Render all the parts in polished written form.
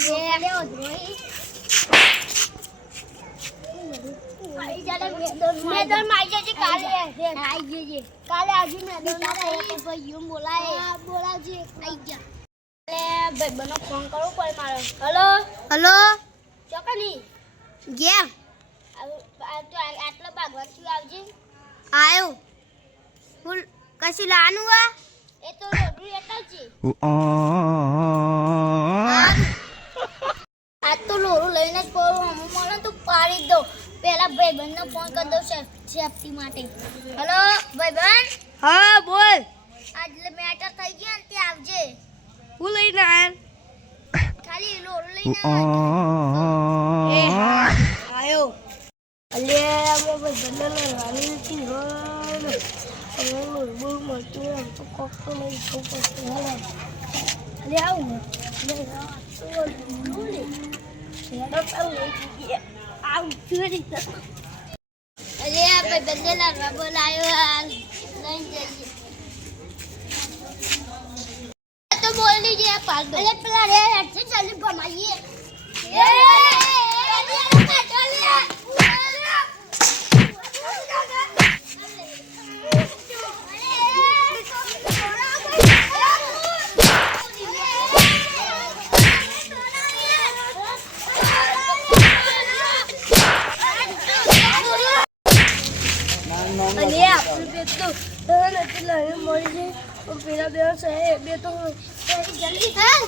લેવો ધોઈ આઈ જાલે મેદન માઈ જજે કાલે આઈ જજે કાલે આજુ મેદન મારા ભાઈઓ બોલાય બોલાવજે આઈ જા લે ભાઈબંધનો ફોન કરવો પડે મારે હેલો હેલો ચોકની ગયા આ તો આટલા ભાગવાથી આવજે આયો ફૂલ કશું લાનું આ એ તો રોડું એટલા છે આ તો લોરું લઈને જ પડું મને તો પાડી દો પેલા ભાઈબંધનો ફોન કરી દઉં સેફટી માટે હેલો ભાઈબંધ હા બોલ આજે મેટર થઈ ગયા ને તે આવજે હું લઈને આયા ખાલી લોરું લઈને એ આયો અલે અમે ભાઈબંધને લડવાની નથી હોય બહુ મળતું એમ તો કોક તો લઈ જવું પડશે અલે આવું ને અરે આ ભાઈબંધને લડવા બોલાયો લઈને જઈએ તો બોલ દીજે પાલ દો અલે પેલા રે હેડસે જલ્દી ભમાઈએ અલે આપણું બે તો નથી લઈને મળી જાય પેલા બે છે બે તો જલ્દી ચાલ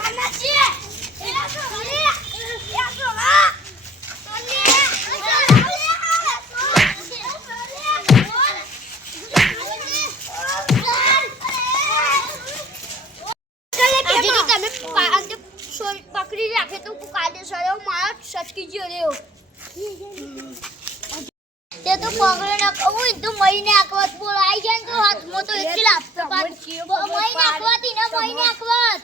પકડી રાખે તો કાયદેસર મારા સટકી ગયો તે તો પકડે ના કહું તો મહિને આકવત બોલ આવી જાય તો હાથમાં તો એકલા મહિને આકવાતી ના મહિને આકવત